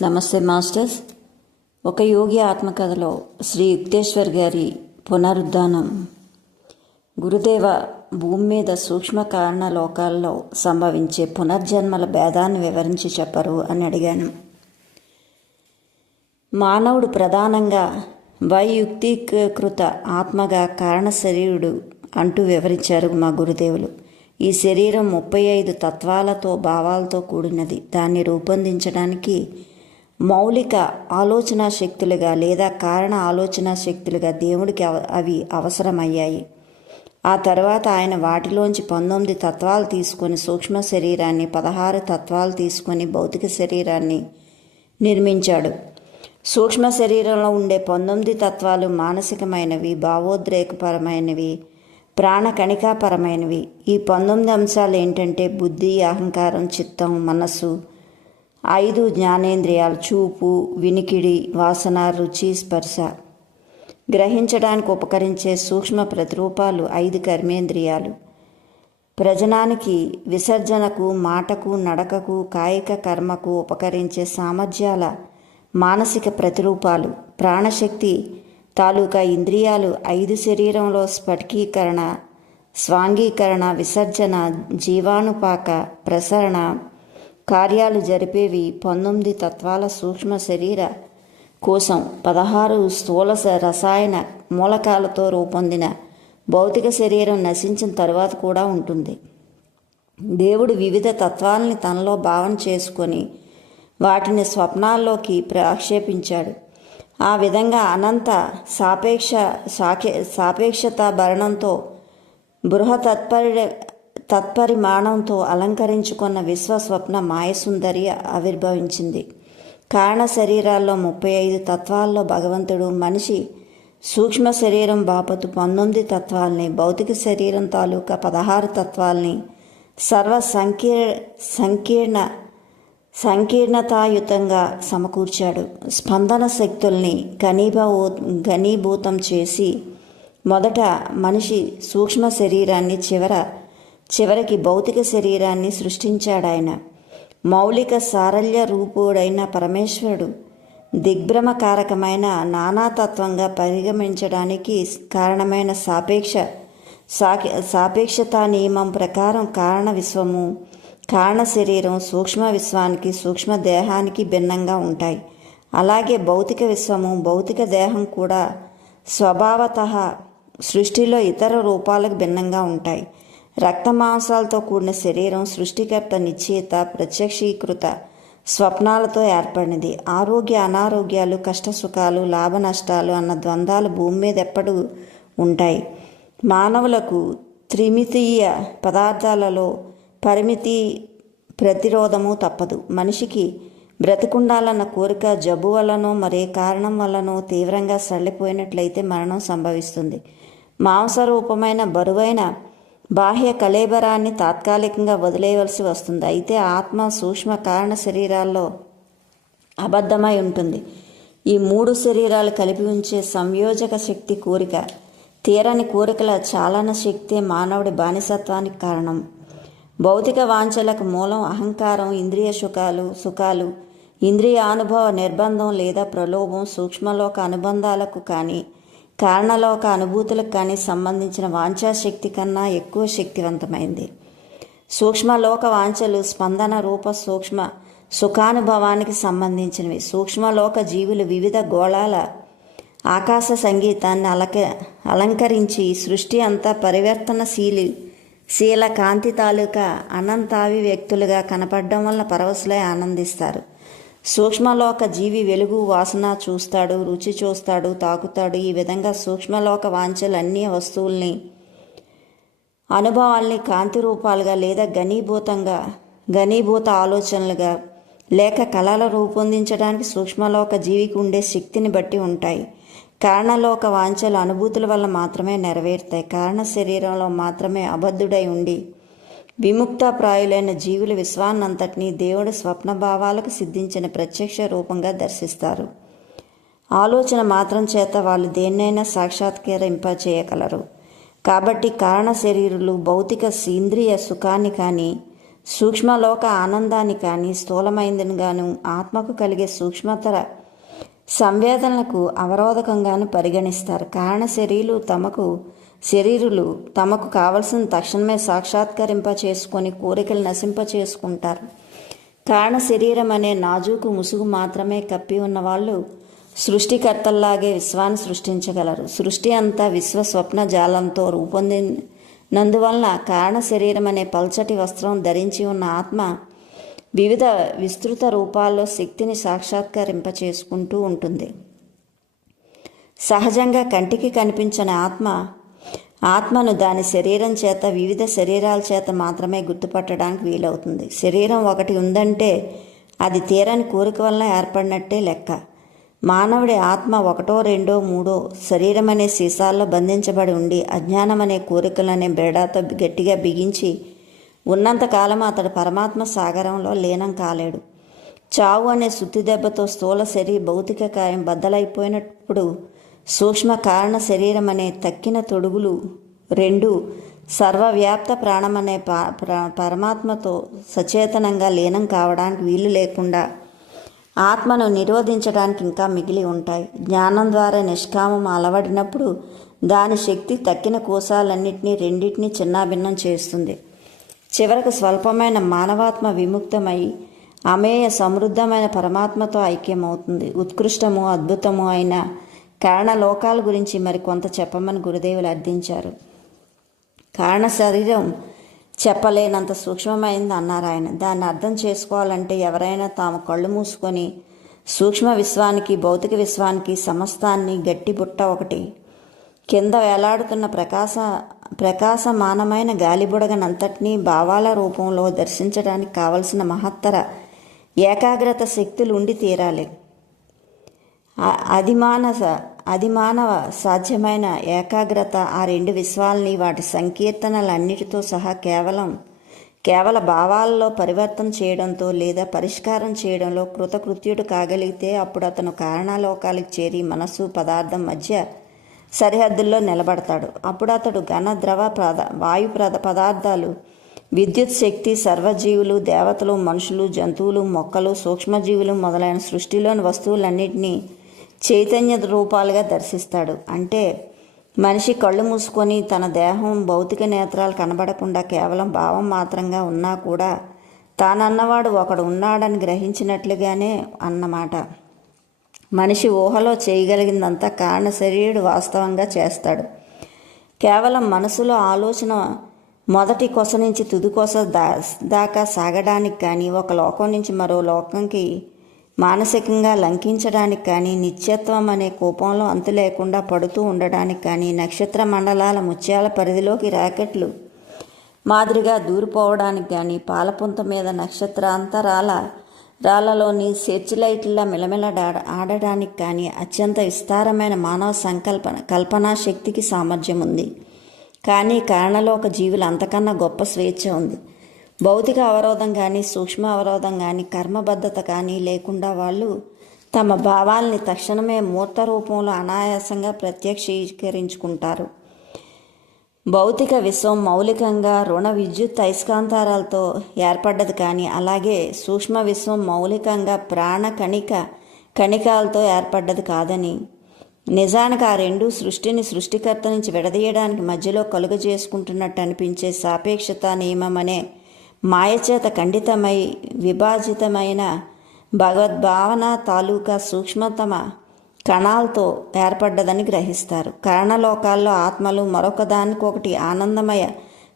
నమస్తే మాస్టర్స్. ఒక యోగి ఆత్మకథలో శ్రీ యుక్తేశ్వర్ గారి పునరుద్ధానం. గురుదేవ, భూమి మీద సూక్ష్మ కారణ లోకాల్లో సంభవించే పునర్జన్మల భేదాన్ని వివరించి చెప్పరు అని అడిగాను. మానవుడు ప్రధానంగా వైయుక్తీకృత ఆత్మగా కారణ శరీరుడు అంటూ వివరించారు మా గురుదేవులు. ఈ శరీరం 35 తత్వాలతో భావాలతో కూడినది. దాన్ని రూపొందించడానికి మౌలిక ఆలోచనా శక్తులుగా లేదా కారణ ఆలోచనా శక్తులుగా దేవుడికి అవి అవసరమయ్యాయి. ఆ తర్వాత ఆయన వాటిలోంచి 19 తత్వాలు తీసుకొని సూక్ష్మ శరీరాన్ని, 16 తత్వాలు తీసుకొని భౌతిక శరీరాన్ని నిర్మించాడు. సూక్ష్మ శరీరంలో ఉండే 19 తత్వాలు మానసికమైనవి, భావోద్రేకపరమైనవి, ప్రాణకణికాపరమైనవి. ఈ 19 అంశాలు ఏంటంటే బుద్ధి, అహంకారం, చిత్తం, మనస్సు, 5 జ్ఞానేంద్రియాలు, చూపు, వినికిడి, వాసన, రుచి, స్పర్శ. గ్రహించడానికి ఉపకరించే సూక్ష్మ ప్రతిరూపాలు 5 కర్మేంద్రియాలు. ప్రజనానికి, విసర్జనకు, మాటకు, నడకకు, కాయిక కర్మకు ఉపకరించే సామర్థ్యాల మానసిక ప్రతిరూపాలు. ప్రాణశక్తి తాలూకా ఇంద్రియాలు 5 శరీరంలో స్ఫటికీకరణ, స్వాంగీకరణ, విసర్జన, జీవాణుపాక, ప్రసరణ కార్యాలు జరిపేవి. 19 తత్వాల సూక్ష్మ శరీర కోసం 16 స్థూల రసాయన మూలకాలతో రూపొందిన భౌతిక శరీరం నశించిన తరువాత కూడా ఉంటుంది. దేవుడు వివిధ తత్వాలని తనలో భావన చేసుకొని వాటిని స్వప్నాల్లోకి ప్రక్షేపించాడు. ఆ విధంగా అనంత సాపేక్షత భరణంతో తత్పరిమాణంతో అలంకరించుకున్న విశ్వస్వప్న మాయసుందరి ఆవిర్భవించింది. కారణ శరీరాల్లో 35 తత్వాల్లో భగవంతుడు మనిషి సూక్ష్మ శరీరం బాపతు 19 తత్వాల్ని, భౌతిక శరీరం తాలూకా 16 తత్వాల్ని సర్వ సంకీర్ణతాయుతంగా సమకూర్చాడు. స్పందన శక్తుల్ని ఘనీభూతం చేసి మొదట మనిషి సూక్ష్మ శరీరాన్ని, చివరికి భౌతిక శరీరాన్ని సృష్టించాడాయన. మౌలిక సారల్య రూపుడైన పరమేశ్వరుడు దిగ్భ్రమకారకమైన నానాతత్వంగా పరిగమించడానికి కారణమైన సాపేక్షతా నియమం ప్రకారం కారణ విశ్వము, కారణ శరీరం సూక్ష్మ విశ్వానికి, సూక్ష్మ దేహానికి భిన్నంగా ఉంటాయి. అలాగే భౌతిక విశ్వము, భౌతిక దేహం కూడా స్వభావతః సృష్టిలో ఇతర రూపాలకు భిన్నంగా ఉంటాయి. రక్తమాంసాలతో కూడిన శరీరం సృష్టికర్త నిశ్చయిత ప్రత్యక్షీకృత స్వప్నాలతో ఏర్పడినది. ఆరోగ్య అనారోగ్యాలు, కష్టసుఖాలు, లాభ నష్టాలు అన్న ద్వంద్వాలు భూమి మీద ఎప్పుడు ఉంటాయి. మానవులకు త్రిమితీయ పదార్థాలలో పరిమితి, ప్రతిరోధము తప్పదు. మనిషికి బ్రతికుండాలన్న కోరిక జబ్బు వల్లనో మరే కారణం వల్లనో తీవ్రంగా సడలిపోయినట్లయితే మరణం సంభవిస్తుంది. మాంసరూపమైన బరువైన బాహ్య కళేబరాన్ని తాత్కాలికంగా వదిలేయవలసి వస్తుంది. అయితే ఆత్మ సూక్ష్మ కారణ శరీరాల్లో అబద్ధమై ఉంటుంది. ఈ 3 శరీరాలు కలిపి ఉంచే సంయోజక శక్తి కోరిక, తీరని కోరికల చాలన శక్తే మానవుడి బానిసత్వానికి కారణం. భౌతిక వాంఛలకు మూలం అహంకారం, ఇంద్రియ సుఖాలు, ఇంద్రియ అనుభవ నిర్బంధం లేదా ప్రలోభం. సూక్ష్మలోక అనుబంధాలకు కానీ కారణలోక అనుభూతులకు కానీ సంబంధించిన వాంఛాశక్తి కన్నా ఎక్కువ శక్తివంతమైంది. సూక్ష్మలోక వాంఛలు స్పందన రూప సూక్ష్మ సుఖానుభవానికి సంబంధించినవి. సూక్ష్మలోక జీవులు వివిధ గోళాల ఆకాశ సంగీతాన్ని అలంకరించి సృష్టి అంతా శీల కాంతి తాలూకా అనంతావి వ్యక్తులుగా కనపడడం వల్ల పరవశులై ఆనందిస్తారు. సూక్ష్మలోక జీవి వెలుగు, వాసన చూస్తాడు, రుచి చూస్తాడు, తాకుతాడు. ఈ విధంగా సూక్ష్మలోక వాంఛలు అన్ని వస్తువుల్ని, అనుభవాల్ని కాంతి రూపాలుగా లేదా ఘనీభూత ఆలోచనలుగా లేక కళల రూపొందించడానికి సూక్ష్మలోక జీవికి ఉండే శక్తిని బట్టి ఉంటాయి. కారణలోక వాంఛలు అనుభూతుల వల్ల మాత్రమే నెరవేరుతాయి. కారణ శరీరంలో మాత్రమే అబద్ధుడై ఉండి విముక్తప్రాయులైన జీవుల విశ్వాన్నంతటినీ దేవుడి స్వప్నభావాలకు సిద్ధించిన ప్రత్యక్ష రూపంగా దర్శిస్తారు. ఆలోచన మాత్రం చేత వాళ్ళు దేన్నైనా సాక్షాత్కరింపచేయగలరు. కాబట్టి కారణ శరీరులు భౌతిక ఇంద్రియ సుఖాన్ని కానీ సూక్ష్మలోక ఆనందాన్ని కానీ స్థూలమైందని గాను ఆత్మకు కలిగే సూక్ష్మతర సంవేదనలకు అవరోధకంగాను పరిగణిస్తారు. కారణ శరీరులు తమకు కావలసిన తక్షణమే సాక్షాత్కరింప చేసుకొని కోరికలు నశింప చేసుకుంటారు. కారణ శరీరం అనే నాజూకు ముసుగు మాత్రమే కప్పి ఉన్న వాళ్ళు సృష్టికర్తల్లాగే విశ్వాన్ని సృష్టించగలరు. సృష్టి అంతా విశ్వ స్వప్న జాలంతో రూపొందినందువలన కారణ శరీరం అనే పల్చటి వస్త్రం ధరించి ఉన్న ఆత్మ వివిధ విస్తృత రూపాల్లో శక్తిని సాక్షాత్కరింప చేసుకుంటూ ఉంటుంది. సహజంగా కంటికి కనిపించని ఆత్మను దాని శరీరం చేత, వివిధ శరీరాల చేత మాత్రమే గుర్తుపట్టడానికి వీలవుతుంది. శరీరం ఒకటి ఉందంటే అది తీరని కోరిక వలన ఏర్పడినట్టే లెక్క. మానవుడి ఆత్మ ఒకటో రెండో మూడో శరీరం అనే సీసాల్లో బంధించబడి ఉండి అజ్ఞానం అనే కోరికలనే బెరడాతో గట్టిగా బిగించి ఉన్నంతకాలం అతడు పరమాత్మ సాగరంలో లీనం కాలేడు. చావు అనే సుత్తి దెబ్బతో స్థూల భౌతిక కాయం బద్దలైపోయినప్పుడు సూక్ష్మ కారణ శరీరం అనే తక్కిన తొడుగులు రెండు సర్వవ్యాప్త ప్రాణమనే పరమాత్మతో సచేతనంగా లీనం కావడానికి వీలు లేకుండా ఆత్మను నిరోధించడానికి ఇంకా మిగిలి ఉంటాయి. జ్ఞానం ద్వారా నిష్కామం అలవడినప్పుడు దాని శక్తి తక్కిన కోశాలన్నింటినీ రెండింటినీ చిన్నాభిన్నం చేస్తుంది. చివరకు స్వల్పమైన మానవాత్మ విముక్తమై అమేయ సమృద్ధమైన పరమాత్మతో ఐక్యమవుతుంది. ఉత్కృష్టము అద్భుతము అయిన కారణలోకాల గురించి మరికొంత చెప్పమని గురుదేవులు అర్థించారు. కారణ శరీరం చెప్పలేనంత సూక్ష్మమైంది అన్నారు ఆయన. దాన్ని అర్థం చేసుకోవాలంటే ఎవరైనా తాము కళ్ళు మూసుకొని సూక్ష్మ విశ్వానికి, భౌతిక విశ్వానికి, సమస్తాన్ని గట్టి బుట్ట ఒకటి కింద వేలాడుతున్న ప్రకాశమానమైన గాలిబుడగనంతటినీ భావాల రూపంలో దర్శించడానికి కావలసిన మహత్తర ఏకాగ్రత శక్తులు ఉండి తీరాలి. అది మానవ సాధ్యమైన ఏకాగ్రత ఆ రెండు విశ్వాల్ని వాటి సంకీర్తనలన్నిటితో సహా కేవల భావాలలో పరివర్తన చేయడంతో లేదా పరిష్కారం చేయడంలో కృతకృత్యుడు కాగలిగితే అప్పుడు అతను కారణలోకాలకు చేరి మనస్సు పదార్థం మధ్య సరిహద్దుల్లో నిలబడతాడు. అప్పుడు అతడు ఘన, ద్రవ, వాయు పదార్థాలు, విద్యుత్ శక్తి, సర్వజీవులు, దేవతలు, మనుషులు, జంతువులు, మొక్కలు, సూక్ష్మజీవులు మొదలైన సృష్టిలోని వస్తువులన్నింటినీ చైతన్య రూపాలుగా దర్శిస్తాడు. అంటే మనిషి కళ్ళు మూసుకొని తన దేహం భౌతిక నేత్రాలు కనబడకుండా కేవలం భావం మాత్రంగా ఉన్నా కూడా తానన్నవాడు ఒకడు ఉన్నాడని గ్రహించినట్లుగానే అన్నమాట. మనిషి ఊహలో చేయగలిగిందంతా కారణ శరీరుడు వాస్తవంగా చేస్తాడు. కేవలం మనసులో ఆలోచన మొదటి కొస నుంచి తుది కొస దాకా సాగడానికి కానీ, ఒక లోకం నుంచి మరో లోకంకి మానసికంగా లంకించడానికి కానీ, నిత్యత్వం అనే కూపంలో అంతు లేకుండా పడుతూ ఉండడానికి కానీ, నక్షత్ర మండలాల ముత్యాల పరిధిలోకి రాకెట్లు మాదిరిగా దూరిపోవడానికి కానీ, పాలపుంత మీద రాళ్ళలోని సెర్చ్ లైట్లా ఆడడానికి కానీ అత్యంత విస్తారమైన మానవ కల్పనా శక్తికి సామర్థ్యం ఉంది. కానీ కారణలోక జీవులు అంతకన్నా గొప్ప స్వేచ్ఛ ఉంది. భౌతిక అవరోధం కానీ, సూక్ష్మ అవరోధం కానీ, కర్మబద్ధత కానీ లేకుండా వాళ్ళు తమ భావాల్ని తక్షణమే మూర్త రూపంలో అనాయాసంగా ప్రత్యక్షీకరించుకుంటారు. భౌతిక విశ్వం మౌలికంగా రుణ విద్యుత్ అయస్కాంతారాలతో ఏర్పడ్డది కానీ, అలాగే సూక్ష్మ విశ్వం మౌలికంగా ప్రాణ కణికాలతో ఏర్పడ్డది కాదని, నిజానికి ఆ రెండు సృష్టిని సృష్టికర్త నుంచి విడదీయడానికి మధ్యలో కలుగజేసుకుంటున్నట్టు అనిపించే సాపేక్షత నియమం అనే మాయచేత ఖండితమై విభాజితమైన భగవద్భావన తాలూకా సూక్ష్మతమ కణాలతో ఏర్పడ్డదని గ్రహిస్తారు. కారణలోకాల్లో ఆత్మలు మరొకదానికొకటి ఆనందమయ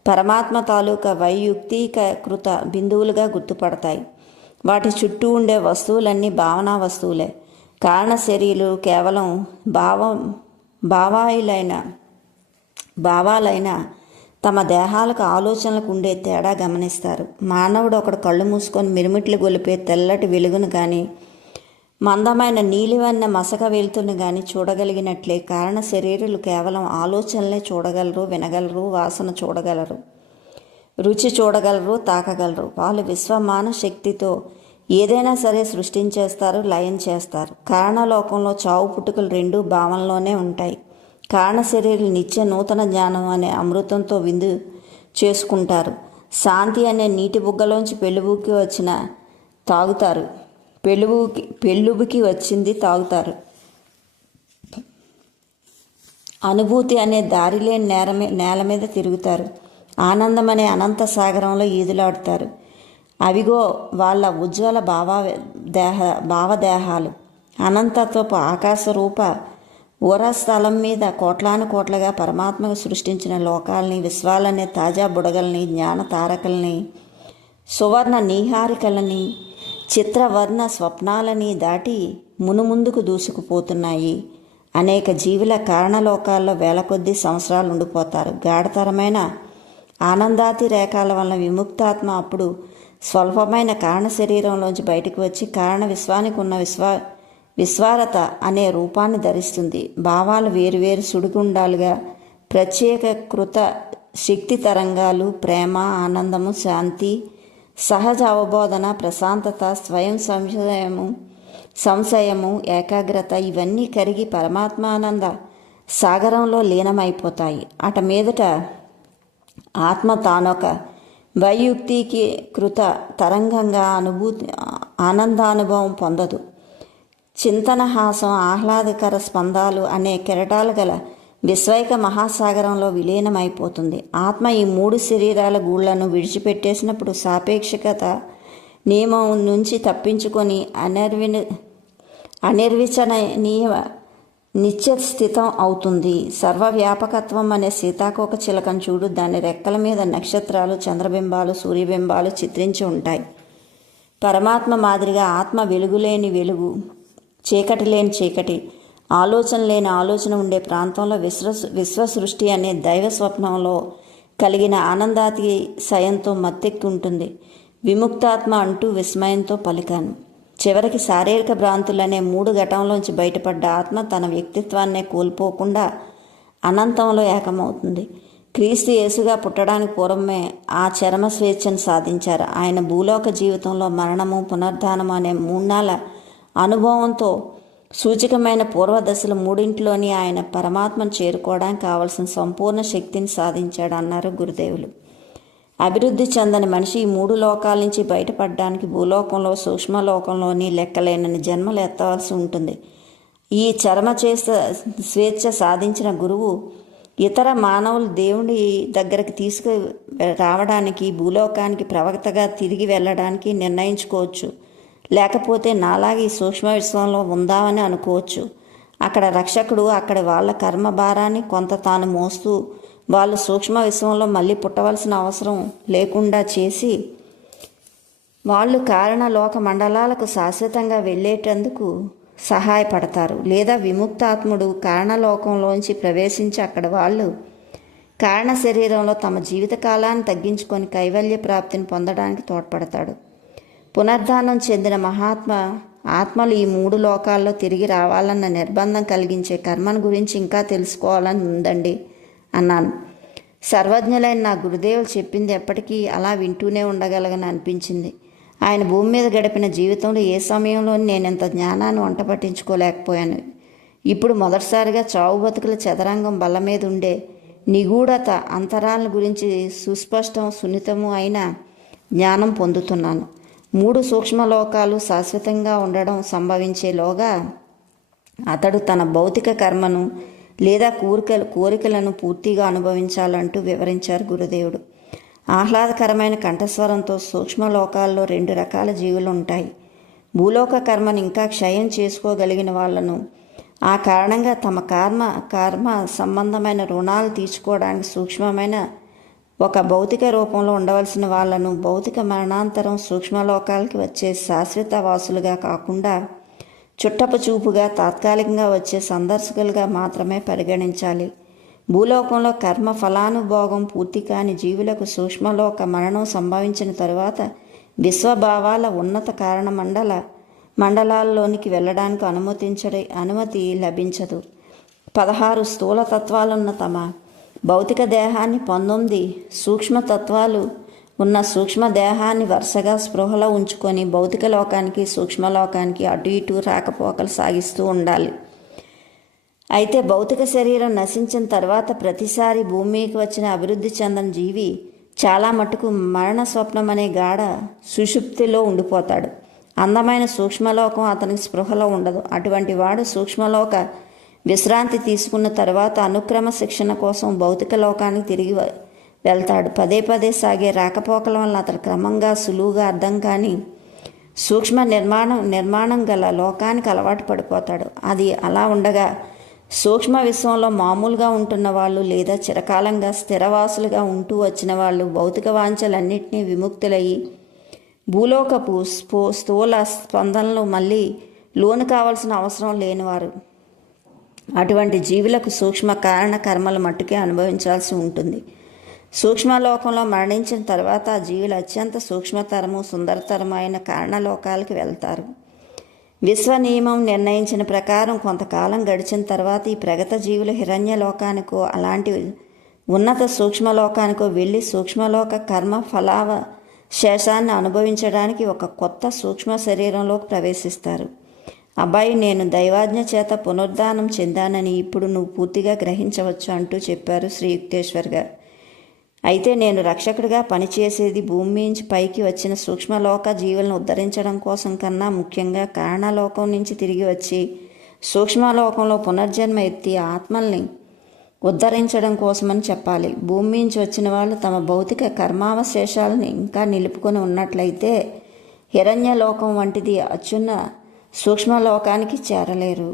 పరమాత్మ తాలూకా వైయుక్తీకృత బిందువులుగా గుర్తుపడతాయి. వాటి చుట్టూ ఉండే వస్తువులన్నీ భావనా వస్తువులే. కారణ శరీరాలు కేవలం భావాలైన తమ దేహాలకు ఆలోచనలకు ఉండే తేడా గమనిస్తారు. మానవుడు ఒకడు కళ్ళు మూసుకొని మిరుమిట్లు గొలిపే తెల్లటి వెలుగును కానీ, మందమైన నీలివన్న మసక వెలుతురును కానీ చూడగలిగినట్లే కారణ శరీరాలు కేవలం ఆలోచనలే చూడగలరు, వినగలరు, వాసన చూడగలరు, రుచి చూడగలరు, తాకగలరు. వాళ్ళు విశ్వమాన శక్తితో ఏదైనా సరే సృష్టించేస్తారు, లయం చేస్తారు. కారణలోకంలో చావు పుట్టుకలు రెండూ భావనలోనే ఉంటాయి. కారణ శరీరాలు నిత్య నూతన జ్ఞానం అనే అమృతంతో విందు చేసుకుంటారు. శాంతి అనే నీటి బుగ్గలోంచి పెళ్ళుబుకి వచ్చిన తాగుతారు. పెళ్ళుబుకి వచ్చింది తాగుతారు. అనుభూతి అనే దారి లేని నేల మీద తిరుగుతారు. ఆనందం అనే అనంత సాగరంలో ఈదులాడుతారు. అవిగో వాళ్ళ ఉజ్వల భావదేహాలు. అనంతత్వపు ఆకాశ రూప స్థలం మీద కోట్లాను కోట్లుగా పరమాత్మకు సృష్టించిన లోకాలని, విశ్వాలనే తాజా బుడగల్ని, జ్ఞాన తారకల్ని, సువర్ణ నీహారికలని, చిత్రవర్ణ స్వప్నాలని దాటి మునుముందుకు దూసుకుపోతున్నాయి. అనేక జీవుల కారణలోకాల్లో వేల కొద్దీ సంవత్సరాలు ఉండిపోతారు. గాఢతరమైన ఆనందాతి రేఖల వలన విముక్తాత్మ అప్పుడు స్వల్పమైన కారణ శరీరంలోంచి బయటకు వచ్చి కారణ విశ్వానికి ఉన్న విశ్వారత అనే రూపాన్ని ధరిస్తుంది. భావాలు వేరువేరు సుడిగుండాలుగా, ప్రత్యేక కృత శక్తి తరంగాలు, ప్రేమ, ఆనందము, శాంతి, సహజ అవబోధన, ప్రశాంతత, స్వయం సంశయము, ఏకాగ్రత ఇవన్నీ కరిగి పరమాత్మానంద సాగరంలో లీనమైపోతాయి. అట మీదట ఆత్మ తానొక వైయుక్తీకృత తరంగంగా ఆనందానుభవం పొందదు. చింతనహాసం, ఆహ్లాదకర స్పందాలు అనే కెరటాలు గల విశ్వైక మహాసాగరంలో విలీనమైపోతుంది. ఆత్మ ఈ 3 శరీరాల గూళ్లను విడిచిపెట్టేసినప్పుడు సాపేక్షికత నియమం నుంచి తప్పించుకొని అనిర్వచనీయ నిత్యస్థితం అవుతుంది. సర్వవ్యాపకత్వం అనే సీతాకోక చిలకను చూడు. దాని రెక్కల మీద నక్షత్రాలు, చంద్రబింబాలు, సూర్యబింబాలు చిత్రించి ఉంటాయి. పరమాత్మ మాదిరిగా ఆత్మ వెలుగులేని వెలుగు, చీకటి లేని చీకటి, ఆలోచన లేని ఆలోచన ఉండే ప్రాంతంలో విశ్వసృష్టి అనే దైవ స్వప్నంలో కలిగిన ఆనందాతిశయంతో మత్తెక్కి ఉంటుంది. విముక్తాత్మ అంటూ విస్మయంతో పలికాను. చివరికి శారీరక భ్రాంతులనే 3 ఘటంలోంచి బయటపడ్డ ఆత్మ తన వ్యక్తిత్వాన్నే కోల్పోకుండా అనంతంలో ఏకమవుతుంది. క్రీస్తు యేసుగా పుట్టడానికి పూర్వమే ఆ చరమ స్వేచ్ఛను సాధించారు. ఆయన భూలోక జీవితంలో మరణము, పునరుద్ధానము అనే 3 నాళ్ళ అనుభవంతో సూచకమైన పూర్వదశలు 3 ఆయన పరమాత్మను చేరుకోవడానికి కావలసిన సంపూర్ణ శక్తిని సాధించాడు అన్నారు గురుదేవులు. అభివృద్ధి చెందని మనిషి ఈ 3 లోకాల నుంచి బయటపడడానికి భూలోకంలో, సూక్ష్మలోకంలోని లెక్కలేనని జన్మలు ఎత్తవలసి ఉంటుంది. ఈ చరమ స్వేచ్ఛ సాధించిన గురువు ఇతర మానవులు దేవుడి దగ్గరికి తీసుకు రావడానికి, భూలోకానికి ప్రవక్తగా తిరిగి వెళ్ళడానికి నిర్ణయించుకోవచ్చు. లేకపోతే నాలాగే ఈ సూక్ష్మ విశ్వంలో ఉందామని అనుకోవచ్చు. అక్కడ రక్షకుడు అక్కడ వాళ్ళ కర్మ భారాన్ని కొంత తాను మోస్తూ వాళ్ళు సూక్ష్మ విశ్వంలో మళ్ళీ పుట్టవలసిన అవసరం లేకుండా చేసి వాళ్ళు కారణలోక మండలాలకు శాశ్వతంగా వెళ్ళేటందుకు సహాయపడతారు. లేదా విముక్తాత్ముడు కారణలోకంలోంచి ప్రవేశించి అక్కడ వాళ్ళు కారణ శరీరంలో తమ జీవితకాలాన్ని తగ్గించుకొని కైవల్య ప్రాప్తిని పొందడానికి తోడ్పడతాడు. పునర్ధానం చెందిన ఆత్మలు ఈ 3 లోకాల్లో తిరిగి రావాలన్న నిర్బంధం కలిగించే కర్మను గురించి ఇంకా తెలుసుకోవాలని ఉందండి అన్నాను. సర్వజ్ఞులైన నా గురుదేవులు చెప్పింది ఎప్పటికీ అలా వింటూనే ఉండగలగని అనిపించింది. ఆయన భూమి మీద గడిపిన జీవితంలో ఏ సమయంలో నేను ఇంత జ్ఞానాన్ని వంట పట్టించుకోలేకపోయాను. ఇప్పుడు మొదటిసారిగా చావు బతుకుల చదరంగం బల్ల మీద ఉండే నిగూఢత అంతరాలను గురించి సుస్పష్టం, సున్నితము అయిన జ్ఞానం పొందుతున్నాను. 3 సూక్ష్మలోకాలు శాశ్వతంగా ఉండడం సంభవించేలోగా అతడు తన భౌతిక కర్మను లేదా కోరికలను పూర్తిగా అనుభవించాలంటూ వివరించారు గురుదేవుడు. ఆహ్లాదకరమైన కంఠస్వరంతో సూక్ష్మలోకాల్లో 2 రకాల జీవులు ఉంటాయి. భూలోక కర్మను ఇంకా క్షయం చేసుకోగలిగిన వాళ్లను, ఆ కారణంగా తమ కర్మ సంబంధమైన రుణాలు తీర్చుకోవడానికి సూక్ష్మమైన ఒక భౌతిక రూపంలో ఉండవలసిన వాళ్లను భౌతిక మరణాంతరం సూక్ష్మలోకాలకి వచ్చే శాశ్వత వాసులుగా కాకుండా చుట్టపు చూపుగా తాత్కాలికంగా వచ్చే సందర్శకులుగా మాత్రమే పరిగణించాలి. భూలోకంలో కర్మ ఫలానుభోగం పూర్తి కాని జీవులకు సూక్ష్మలోక మరణం సంభవించిన తరువాత విశ్వభావాల ఉన్నత కారణ మండలాల్లోనికి వెళ్ళడానికి అనుమతి లభించదు. 16 స్థూల తత్వాలున్న తమ భౌతిక దేహాన్ని 19 సూక్ష్మతత్వాలు ఉన్న సూక్ష్మ దేహాన్ని వరుసగా స్పృహలో ఉంచుకొని భౌతిక లోకానికి, సూక్ష్మలోకానికి అటు ఇటు రాకపోకలు సాగిస్తూ ఉండాలి. అయితే భౌతిక శరీరం నశించిన తర్వాత ప్రతిసారి భూమికి వచ్చిన అభివృద్ధి చెందని జీవి చాలా మటుకు మరణ స్వప్నం అనే గాఢ సుషుప్తిలో ఉండిపోతాడు. అందమైన సూక్ష్మలోకం అతనికి స్పృహలో ఉండదు. అటువంటి వాడు సూక్ష్మలోక విశ్రాంతి తీసుకున్న తర్వాత అనుక్రమ శిక్షణ కోసం భౌతిక లోకానికి తిరిగి వెళ్తాడు. పదే పదే సాగే రాకపోకల వల్ల అతడు క్రమంగా సులువుగా అర్థం కాని సూక్ష్మ నిర్మాణం గల లోకానికి అలవాటు పడిపోతాడు. అది అలా ఉండగా సూక్ష్మ విశ్వంలో మామూలుగా ఉంటున్న వాళ్ళు లేదా చిరకాలంగా స్థిరవాసులుగా ఉంటూ వచ్చిన వాళ్ళు భౌతిక వాంఛలన్నింటినీ విముక్తులయ్యి భూలోకపు స్థూల స్పందనలు మళ్ళీ లోను కావాల్సిన అవసరం లేనివారు. అటువంటి జీవులకు సూక్ష్మ కారణ కర్మలు మట్టుకే అనుభవించాల్సి ఉంటుంది. సూక్ష్మలోకంలో మరణించిన తర్వాత ఆ జీవులు అత్యంత సూక్ష్మతరము సుందరతరమైన కారణలోకాలకు వెళ్తారు. విశ్వ నియమం నిర్ణయించిన ప్రకారం కొంతకాలం గడిచిన తర్వాత ఈ ప్రగత జీవులు హిరణ్యలోకానికో అలాంటి ఉన్నత సూక్ష్మలోకానికో వెళ్ళి సూక్ష్మలోక కర్మ ఫలావ శేషాన్ని అనుభవించడానికి ఒక కొత్త సూక్ష్మ శరీరంలోకి ప్రవేశిస్తారు. అబ్బాయి, నేను దైవాజ్ఞ చేత పునరుద్ధానం చెందానని ఇప్పుడు నువ్వు పూర్తిగా గ్రహించవచ్చు అంటూ చెప్పారు శ్రీ యుక్తేశ్వర్ గారు. అయితే నేను రక్షకుడిగా పనిచేసేది భూమి నుంచి పైకి వచ్చిన సూక్ష్మలోక జీవులను ఉద్ధరించడం కోసం కన్నా ముఖ్యంగా కారణలోకం నుంచి తిరిగి వచ్చి సూక్ష్మలోకంలో పునర్జన్మ ఎత్తి ఆత్మల్ని ఉద్ధరించడం కోసమని చెప్పాలి. భూమి నుంచి వచ్చిన వాళ్ళు తమ భౌతిక కర్మావశేషాలను ఇంకా నిలుపుకొని ఉన్నట్లయితే హిరణ్యలోకం వంటిది అత్యున్న సూక్ష్మలోకానికి చేరలేరు.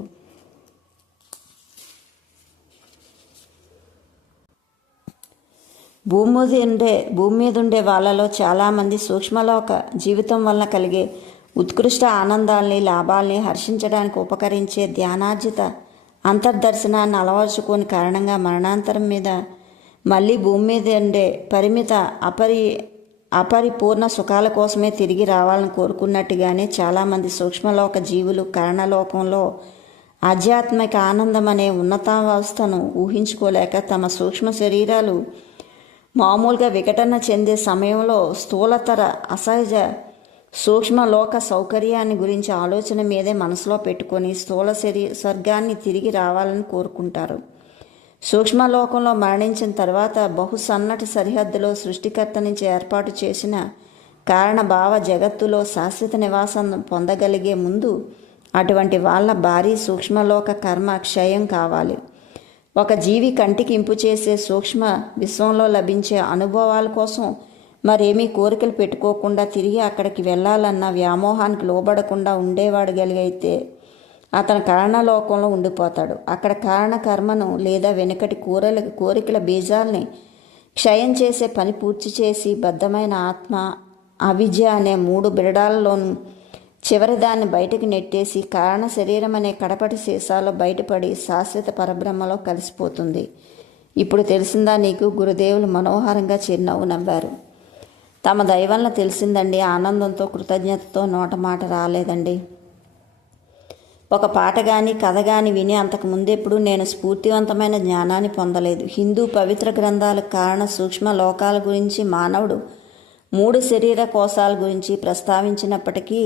భూమి మీద ఉండే వాళ్ళలో చాలామంది సూక్ష్మలోక జీవితం వలన కలిగే ఉత్కృష్ట ఆనందాల్ని లాభాల్ని హర్షించడానికి ఉపకరించే ధ్యానార్జిత అంతర్దర్శనాన్ని అలవర్చుకోని కారణంగా మరణాంతరం మీద మళ్ళీ భూమి మీద ఉండే పరిమిత అపరిపూర్ణ సుఖాల కోసమే తిరిగి రావాలని కోరుకున్నట్టుగానే చాలామంది సూక్ష్మలోక జీవులు కారణలోకంలో ఆధ్యాత్మిక ఆనందం అనే ఉన్నతావస్థను ఊహించుకోలేక తమ సూక్ష్మ శరీరాలు మామూలుగా విఘటన చెందే సమయంలో స్థూలతర అసహజ సూక్ష్మలోక సౌకర్యాన్ని గురించి ఆలోచన మీదే మనసులో పెట్టుకొని స్థూల స్వర్గాన్ని తిరిగి రావాలని కోరుకుంటారు. సూక్ష్మలోకంలో మరణించిన తర్వాత బహుసన్నటి సరిహద్దులో సృష్టికర్త నుంచి ఏర్పాటు చేసిన కారణభావ జగత్తులో శాశ్వత నివాసం పొందగలిగే ముందు అటువంటి వాళ్ళ భారీ సూక్ష్మలోక కర్మ క్షయం కావాలి. ఒక జీవి కంటికి ఇంపు చేసే సూక్ష్మ విశ్వంలో లభించే అనుభవాల కోసం మరేమీ కోరికలు పెట్టుకోకుండా తిరిగి అక్కడికి వెళ్ళాలన్న వ్యామోహానికి లోబడకుండా ఉండేవాడు గలిగైతే అతను కారణలోకంలో ఉండిపోతాడు. అక్కడ కారణ కర్మను లేదా వెనుకటి కోరికల బీజాల్ని క్షయం చేసే పని పూర్తి చేసి బద్ధమైన ఆత్మ అవిద్య అనే 3 బిడడాలలోనూ చివరిదాన్ని బయటకు నెట్టేసి కారణ శరీరం అనే కడపటి సీసాలో బయటపడి శాశ్వత పరబ్రహ్మలో కలిసిపోతుంది. ఇప్పుడు తెలిసిందా నీకు? గురుదేవులు మనోహరంగా చిరునవ్వు నవ్వారు. తమ దైవంలో తెలిసిందండి. ఆనందంతో కృతజ్ఞతతో నోట మాట రాలేదండి. ఒక పాట కానీ కథ కానీ విని అంతకు ముందెప్పుడు నేను స్ఫూర్తివంతమైన జ్ఞానాన్ని పొందలేదు. హిందూ పవిత్ర గ్రంథాల కారణ సూక్ష్మ లోకాల గురించి మానవుడు 3 శరీర కోశాల గురించి ప్రస్తావించినప్పటికీ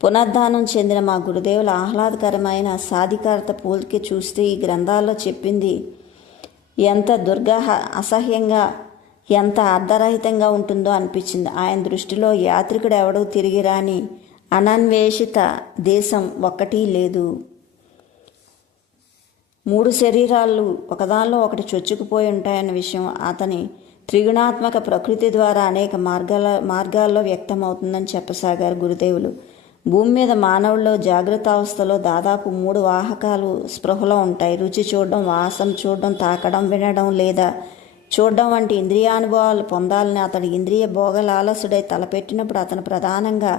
పునరుద్ధానం చెందిన మా గురుదేవుల ఆహ్లాదకరమైన సాధికారత పోలిక చూస్తే ఈ గ్రంథాల్లో చెప్పింది ఎంత అసహ్యంగా ఎంత అర్ధరహితంగా ఉంటుందో అనిపించింది. ఆయన దృష్టిలో యాత్రికుడు ఎవడూ తిరిగి రాని అన్వేషిత దేశం ఒక్కటి లేదు. 3 శరీరాలు ఒకదానిలో ఒకటి చొచ్చుకుపోయి ఉంటాయన్న విషయం అతని త్రిగుణాత్మక ప్రకృతి ద్వారా అనేక మార్గాల్లో వ్యక్తమవుతుందని చెప్పసాగారు గురుదేవులు. భూమి మీద మానవుల్లో జాగ్రత్త అవస్థలో దాదాపు 3 వాహకాలు స్పృహలో ఉంటాయి. రుచి చూడడం, వాసన చూడడం, తాకడం, వినడం లేదా చూడడం వంటి ఇంద్రియానుభవాలు పొందాలని అతడు ఇంద్రియ భోగలాలసుడై తలపెట్టినప్పుడు అతను ప్రధానంగా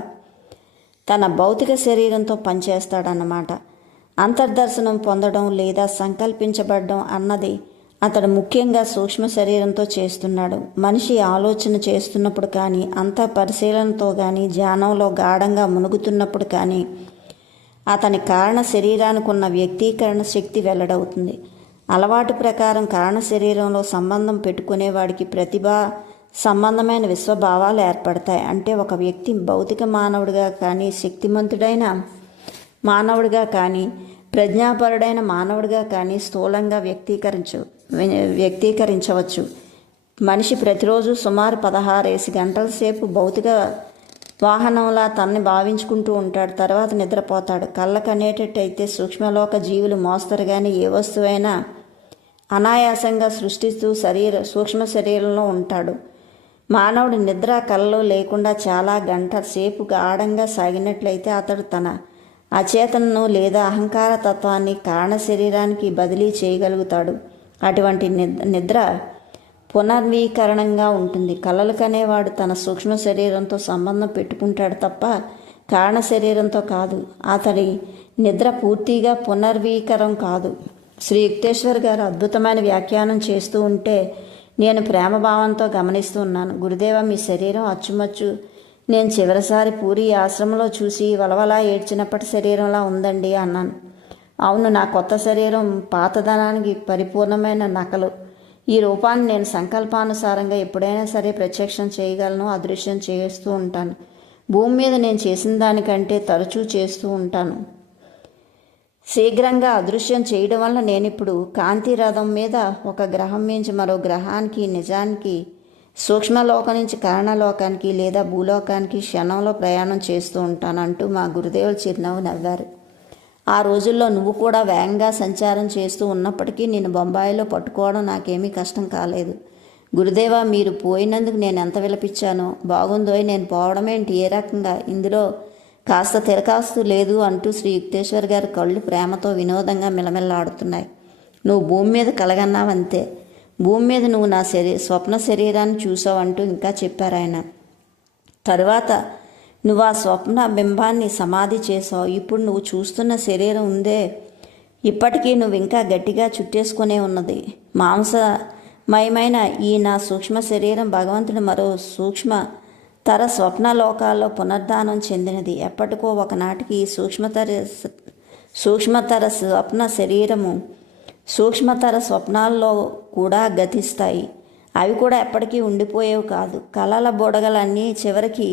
తన భౌతిక శరీరంతో పనిచేస్తాడన్నమాట. అంతర్దర్శనం పొందడం లేదా సంకల్పించబడడం అన్నది అతడు ముఖ్యంగా సూక్ష్మ శరీరంతో చేస్తున్నాడు. మనిషి ఆలోచన చేస్తున్నప్పుడు కానీ అంతఃపరిశీలనతో కానీ ధ్యానంలో గాఢంగా మునుగుతున్నప్పుడు కానీ అతని కారణ శరీరానికి ఉన్న వ్యక్తీకరణ శక్తి వెల్లడవుతుంది. అలవాటు ప్రకారం కారణ శరీరంలో సంబంధం పెట్టుకునేవాడికి ప్రతిభా సంబంధమైన విశ్వభావాలు ఏర్పడతాయి. అంటే ఒక వ్యక్తి భౌతిక మానవుడిగా కానీ శక్తిమంతుడైన మానవుడిగా కానీ ప్రజ్ఞాపరుడైన మానవుడిగా కానీ స్థూలంగా వ్యక్తీకరించవచ్చు. మనిషి ప్రతిరోజు సుమారు 16 గంటల సేపు భౌతిక వాహనంలా తనని భావించుకుంటూ ఉంటాడు. తర్వాత నిద్రపోతాడు. కళ్ళకు అనేటట్టయితే సూక్ష్మలోక జీవులు మోస్తరుగానే ఏ వస్తువైనా అనాయాసంగా సృష్టిస్తూ సూక్ష్మ శరీరంలో ఉంటాడు. మానవుడి నిద్ర కలలో లేకుండా చాలా గంట సేపు గాఢంగా సాగినట్లయితే అతడు తన అచేతనను లేదా అహంకార తత్వాన్ని కారణ శరీరానికి బదిలీ చేయగలుగుతాడు. అటువంటి నిద్ర పునర్వీకరణంగా ఉంటుంది. కలలు కనేవాడు తన సూక్ష్మ శరీరంతో సంబంధం పెట్టుకుంటాడు తప్ప కారణ శరీరంతో కాదు. అతడి నిద్ర పూర్తిగా పునర్వీకరం కాదు. శ్రీ యుక్తేశ్వర్ గారు అద్భుతమైన వ్యాఖ్యానం చేస్తూ ఉంటే నేను ప్రేమభావంతో గమనిస్తూ ఉన్నాను. గురుదేవ, మీ శరీరం అచ్చుమచ్చు నేను చివరిసారి పూరి ఆశ్రమంలో చూసి వలవలా ఏడ్చినప్పటి శరీరంలా ఉందండి అన్నాను. అవును, నా కొత్త శరీరం పాతదనానికి పరిపూర్ణమైన నకలు. ఈ రూపాన్ని నేను సంకల్పానుసారంగా ఎప్పుడైనా సరే ప్రత్యక్షం చేయగలను, అదృశ్యం చేస్తూ ఉంటాను. భూమి మీద నేను చేసిన దానికంటే తరచూ చేస్తూ ఉంటాను. శీఘ్రంగా అదృశ్యం చేయడం వల్ల నేను ఇప్పుడు కాంతి రథం మీద ఒక గ్రహం నుంచి మరో గ్రహానికి, నిజానికి సూక్ష్మలోకం నుంచి కారణలోకానికి లేదా భూలోకానికి క్షణంలో ప్రయాణం చేస్తూ ఉంటాను అంటూ మా గురుదేవులు చిరునవ్వు నవ్వారు. ఆ రోజుల్లో నువ్వు కూడా వేగంగా సంచారం చేస్తూ ఉన్నప్పటికీ నేను బొంబాయిలో పట్టుకోవడం నాకేమీ కష్టం కాలేదు. గురుదేవా, మీరు పోయినందుకు నేను ఎంత విలపించానో. బాగుందోయ్, నేను పోవడమేంటి, ఏ రకంగా, ఇందులో కాస్త తిరకాస్తు లేదు అంటూ శ్రీ యుక్తేశ్వర్ గారి కళ్ళు ప్రేమతో వినోదంగా మిలమిల్లాడుతున్నాయి. నువ్వు భూమి మీద కలగన్నావంతే. భూమి మీద నువ్వు నా స్వప్న శరీరాన్ని చూసావంటూ ఇంకా చెప్పారు ఆయన. తరువాత నువ్వు ఆ స్వప్న బింబాన్ని సమాధి చేసావు. ఇప్పుడు నువ్వు చూస్తున్న శరీరం ఉందే, ఇప్పటికీ నువ్వు ఇంకా గట్టిగా చుట్టేసుకునే ఉన్నది. మాంసమయమైన ఈ నా సూక్ష్మ శరీరం భగవంతుడు మరో సూక్ష్మతర స్వప్న లోకాల్లో పునర్ధానం చెందినది. ఎప్పటికో ఒకనాటికి ఈ సూక్ష్మతర స్వప్న శరీరము సూక్ష్మతర స్వప్నాల్లో కూడా గతిస్తాయి. అవి కూడా ఎప్పటికీ ఉండిపోయేవి కాదు. కలల బుడగలన్నీ చివరికి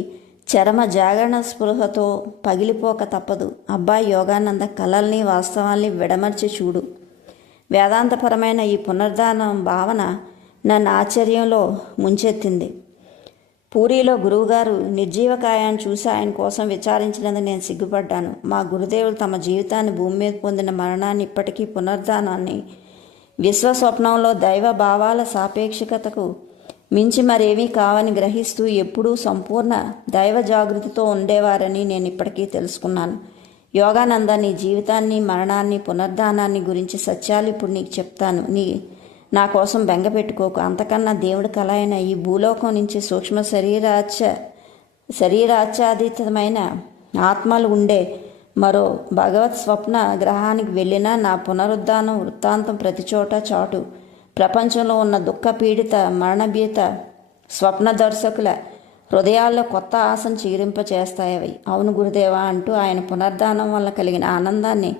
చరమ జాగరణ స్పృహతో పగిలిపోక తప్పదు. అబ్బాయి యోగానంద, కలల్ని వాస్తవాల్ని విడమర్చి చూడు. వేదాంతపరమైన ఈ పునర్ధానం భావన నన్ను ఆశ్చర్యంలో ముంచెత్తింది. పూరిలో గురువుగారు నిర్జీవకాయాన్ని చూసి ఆయన కోసం విచారించినందుకు నేను సిగ్గుపడ్డాను. మా గురుదేవులు తమ జీవితాన్ని భూమి మీద పొందిన మరణాన్ని, ఇప్పటికీ పునర్ధానాన్ని, విశ్వస్వప్నంలో దైవ భావాల సాపేక్షికతకు మించి మరేమీ కావని గ్రహిస్తూ ఎప్పుడూ సంపూర్ణ దైవ జాగృతితో ఉండేవారని నేను ఇప్పటికీ తెలుసుకున్నాను. యోగానంద, నీ జీవితాన్ని, మరణాన్ని, పునర్ధానాన్ని గురించి సత్యాలు ఇప్పుడు నీకు చెప్తాను. నా కోసం బెంగ పెట్టుకోకు. అంతకన్నా దేవుడి కల అయిన ఈ భూలోకం నుంచి సూక్ష్మ శరీరాచ్ఛాదితమైన ఆత్మలు ఉండే మరో భగవత్ స్వప్న గ్రహానికి వెళ్ళినా నా పునరుద్ధానం వృత్తాంతం ప్రతి చోట చాటు. ప్రపంచంలో ఉన్న దుఃఖపీడిత, మరణభీత స్వప్న దర్శకుల హృదయాల్లో కొత్త ఆశను చీరింపచేస్తాయి. అవును గురుదేవా అంటూ ఆయన పునర్ధానం వల్ల కలిగిన ఆనందాన్ని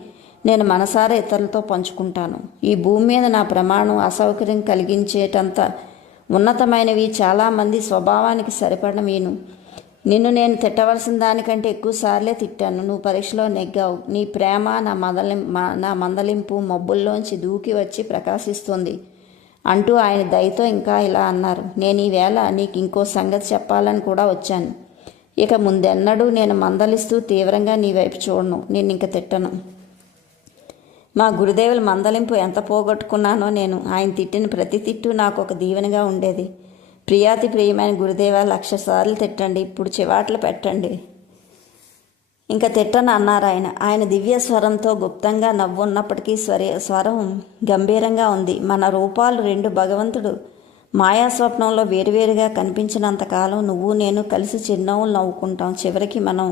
నేను మనసారా ఇతరులతో పంచుకుంటాను. ఈ భూమి మీద నా ప్రమాణం అసౌకర్యం కలిగించేటంత ఉన్నతమైనవి. చాలామంది స్వభావానికి సరిపడమీను. నిన్ను నేను తిట్టవలసిన దానికంటే ఎక్కువసార్లే తిట్టాను. నువ్వు పరీక్షలో నెగ్గావు. నీ ప్రేమ నా మందలింపు మబ్బుల్లోంచి దూకి వచ్చి ప్రకాశిస్తుంది అంటూ ఆయన దయతో ఇంకా ఇలా అన్నారు. నేను ఈవేళ నీకు ఇంకో సంగతి చెప్పాలని కూడా వచ్చాను. ఇక ముందెన్నడూ నేను మందలిస్తూ తీవ్రంగా నీ వైపు చూడను. నేను ఇంక తిట్టను. మా గురుదేవుల మందలింపు ఎంత పోగొట్టుకున్నానో నేను. ఆయన తిట్టిన ప్రతి తిట్టు నాకు ఒక దీవెనగా ఉండేది. ప్రియాతి ప్రియమైన గురుదేవ, 1,00,000 సార్లు తిట్టండి, ఇప్పుడు చివాట్లు పెట్టండి, ఇంకా తిట్టను అన్నారు ఆయన. ఆయన దివ్య స్వరంతో గుప్తంగా నవ్వున్నప్పటికీ స్వరం గంభీరంగా ఉంది. మన రూపాలు రెండు భగవంతుడు మాయాస్వప్నంలో వేరువేరుగా కనిపించినంతకాలం నువ్వు నేను కలిసి చిరునవ్వులు నవ్వుకుంటాం. చివరికి మనం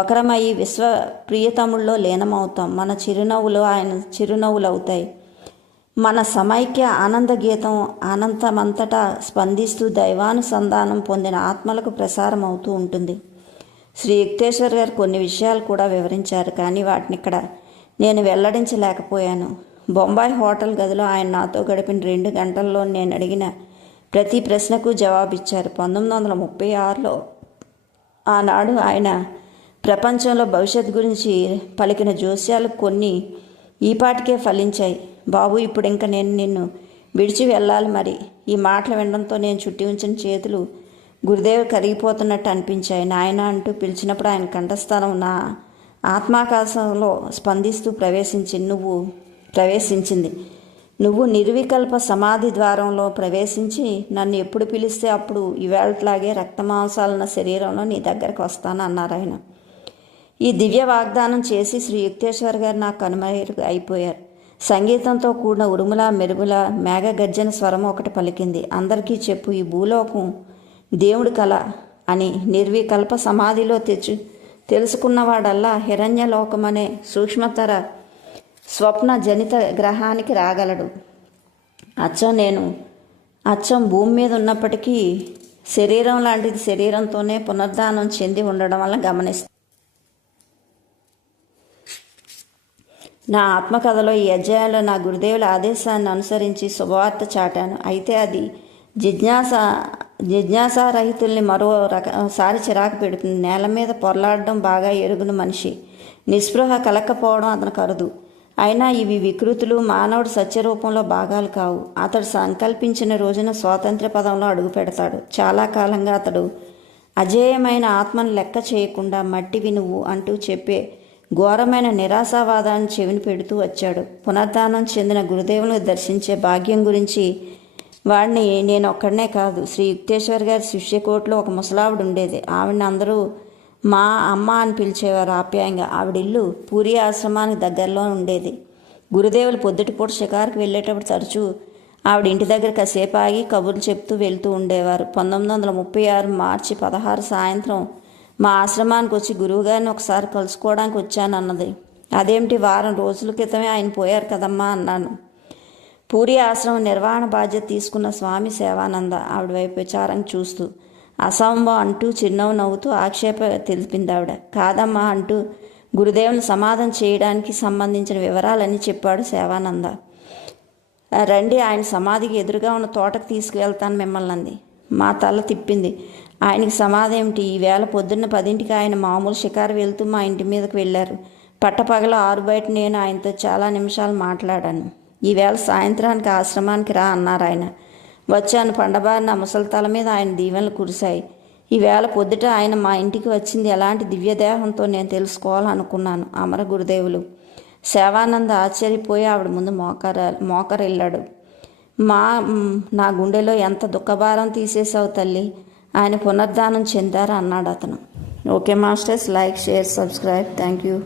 ఒకరమయ్యి విశ్వ ప్రియతముల్లో లీనమవుతాం. మన చిరునవ్వులు ఆయన చిరునవ్వులు అవుతాయి. మన సమైక్య ఆనంద గీతం అనంతమంతటా స్పందిస్తూ దైవానుసంధానం పొందిన ఆత్మలకు ప్రసారం అవుతూ ఉంటుంది. శ్రీ యుక్తేశ్వర్ గారు కొన్ని విషయాలు కూడా వివరించారు, కానీ వాటిని ఇక్కడ నేను వెల్లడించలేకపోయాను. బొంబాయి హోటల్ గదిలో ఆయన నాతో గడిపిన 2 గంటల్లో నేను అడిగిన ప్రతి ప్రశ్నకు జవాబిచ్చారు. 1936లో ఆనాడు ఆయన ప్రపంచంలో భవిష్యత్తు గురించి పలికిన జోస్యాలు కొన్ని ఈపాటికే ఫలించాయి. బాబు, ఇప్పుడు ఇంకా నేను నిన్ను విడిచి వెళ్ళాలి మరి. ఈ మాటలు వినడంతో నేను చుట్టి ఉంచిన చేతులు గురుదేవ్ కరిగిపోతున్నట్టు అనిపించాయి. నాయన అంటూ పిలిచినప్పుడు ఆయన కంఠస్థానం నా ఆత్మాకాశంలో స్పందిస్తూ ప్రవేశించింది. నువ్వు నిర్వికల్ప సమాధి ద్వారంలో ప్రవేశించి నన్ను ఎప్పుడు పిలిస్తే అప్పుడు ఇవాళట్లాగే రక్తమాంసాలున్న శరీరంలో నీ దగ్గరకు వస్తాను అన్నారు ఆయన. ఈ దివ్య వాగ్దానం చేసి శ్రీ యుక్తేశ్వర్ గారు నాకు కనుమరుగు అయిపోయారు. సంగీతంతో కూడిన ఉరుముల మెరుపుల మేఘ గర్జన స్వరం ఒకటి పలికింది. అందరికీ చెప్పు, ఈ భూలోకం దేవుడి కళ అని నిర్వికల్ప సమాధిలో తెలుసుకున్నవాడల్లా హిరణ్యలోకమనే సూక్ష్మతర స్వప్న జనిత గ్రహానికి రాగలడు. అచ్చం భూమి మీద ఉన్నప్పటికీ శరీరం లాంటిది శరీరంతోనే పునర్ధానం చెంది ఉండడం వల్ల గమనిస్తాను. నా ఆత్మకథలో ఈ అధ్యాయంలో నా గురుదేవుల ఆదేశాన్ని అనుసరించి శుభవార్త చాటాను. అయితే అది జిజ్ఞాసారహితుల్ని మరోసారి చిరాకు పెడుతుంది. నేల మీద పొరలాడడం బాగా ఎరుగున మనిషి. నిస్పృహ కలక్కపోవడం అతనికి అరుదు. అయినా ఇవి వికృతులు, మానవుడు సత్యరూపంలో భాగాలు కావు. అతడు సంకల్పించిన రోజున స్వాతంత్ర్య పదంలో అడుగు పెడతాడు. చాలా కాలంగా అతడు అజేయమైన ఆత్మను లెక్క చేయకుండా మట్టివి నువ్వు అంటూ చెప్పే ఘోరమైన నిరాశావాదాన్ని చెవిని పెడుతూ వచ్చాడు. పునర్ధానం చెందిన గురుదేవులను దర్శించే భాగ్యం గురించి వాడిని నేను ఒక్కడనే కాదు, శ్రీ యుక్తేశ్వర్ గారి శిష్యకోట్లో ఒక ముసలావిడ ఉండేది. ఆవిడని అందరూ మా అమ్మ అని పిలిచేవారు ఆప్యాయంగా. ఆవిడిల్లు పూరి ఆశ్రమానికి దగ్గరలో ఉండేది. గురుదేవులు పొద్దుటిపూట షికారుకు వెళ్ళేటప్పుడు తరచూ ఆవిడ ఇంటి దగ్గర కాసేపు ఆగి కబుర్లు చెప్తూ వెళ్తూ ఉండేవారు. 1936 మార్చి 16 సాయంత్రం మా ఆశ్రమానికి వచ్చి గురువుగారిని ఒకసారి కలుసుకోవడానికి వచ్చానన్నది. అదేమిటి, వారం రోజుల క్రితమే ఆయన పోయారు కదమ్మా అన్నాను. పూరి ఆశ్రమం నిర్వహణ బాధ్యత తీసుకున్న స్వామి సేవానంద ఆవిడ వైపు విచారంగా చూస్తూ అసంభవం అంటూ చిరునవ్వు నవ్వుతూ ఆక్షేప తెలిపింది ఆవిడ. కాదమ్మా అంటూ గురుదేవుని సమాధం చేయడానికి సంబంధించిన వివరాలన్నీ చెప్పాడు సేవానంద. రండి, ఆయన సమాధికి ఎదురుగా ఉన్న తోటకు తీసుకువెళ్తాను మిమ్మల్ని అంది. మా తల తిప్పింది. ఆయనకి సమాధి ఏమిటి? ఈవేళ పొద్దున్న 10ంటికి ఆయన మామూలు షికారు వెళ్తూ మా ఇంటి మీదకి వెళ్ళారు. పట్టపగల 6 బయట నేను ఆయనతో చాలా నిమిషాలు మాట్లాడాను. ఈవేళ సాయంత్రానికి ఆశ్రమానికి రా అన్నారు ఆయన. వచ్చాను. పండబారిన ముసలి తల మీద ఆయన దీవెనలు కురిశాయి. ఈవేళ పొద్దుట ఆయన మా ఇంటికి వచ్చింది ఎలాంటి దివ్యదేహంతో నేను తెలుసుకోవాలనుకున్నాను. అమర గురుదేవులు. సేవానంద ఆశ్చర్యపోయి ఆవిడ ముందు మోకరిల్లాడు. నా గుండెలో ఎంత దుఃఖభారం తీసేసావు తల్లి. ఆయన పునర్ధానం చెందారు అన్నాడు అతను. Okay masters, like, share, subscribe. Thank you.